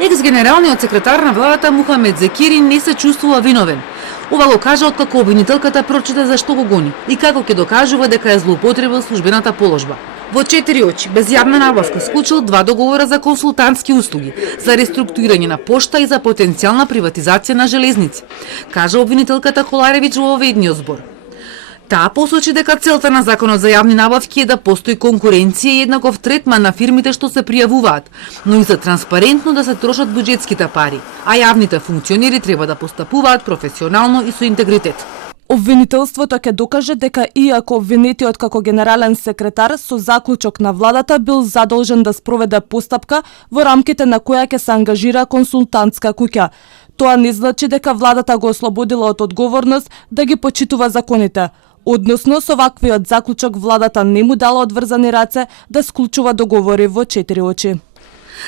Екс-генералниот секретар на владата Мухамед Зекири не се чувствува виновен. Ова го кажа откако обвинителката прочита зашто го гони и како ќе докажува дека е злоупотребил службената положба. Во 4 очи, без јавна набавка, склучил 2 договора за консултантски услуги, за реструктурирање на пошта и за потенцијална приватизација на железници, кажа обвинителката Коларевич во оведниот збор. Таа посочи дека целта на законот за јавни набавки е да постои конкуренција и еднаков третман на фирмите што се пријавуваат, но и за транспарентно да се трошат буџетските пари, а јавните функционери треба да постапуваат професионално и со интегритет. Обвинителството ќе докаже дека иако обвинетиот како генерален секретар со заклучок на владата бил задолжен да спроведе постапка во рамките на која ќе се ангажира консултантска куќа, тоа не значи дека владата го ослободила од одговорност да ги почитува законите. Односно, со ваквиот заклучок владата не му дала одврзани раце да склучува договори во 4 очи.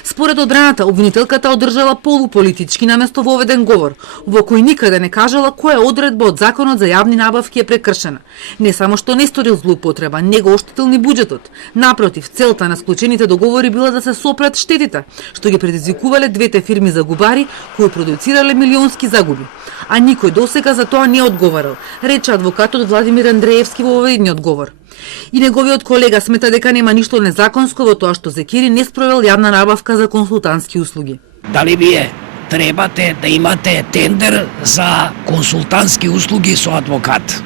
Според одбраната, обвинителката одржала полуполитички наместо воведен говор, во кој никаде не кажала која одредба од законот за јавни набавки е прекршена. Не само што не сторил злоупотреба, не го оштетил ни буџетот. Напротив, целта на склучените договори била да се сопрат штетите, што ги предизвикувале двете фирми загубари кои продуцирале милионски загуби. А никој досега за тоа не одговарал, рече адвокатот Владимир Андреевски во оведниот говор. И неговиот колега смета дека нема ништо незаконско во тоа што Зекири не спровел јавна набавка за консултантски услуги. Дали вие требате да имате тендер за консултантски услуги со адвокат?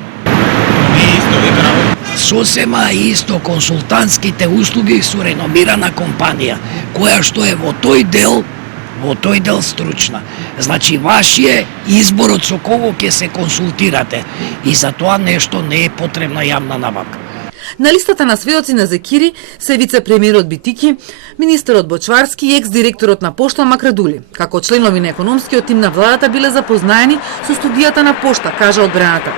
Сосема исто консултантските услуги со реномирана компанија, која што е во тој дел стручна. Значи, вашиот изборот со кого ќе се консултирате и за тоа нешто не е потребна јавна набавка. На листата на сведоци на Зекири се вице-премиерот Битики, министерот Бочварски и екс-директорот на Пошта Макрадули. Како членови на економскиот тим на владата биле запознаени со студијата на Пошта, кажа одбраната.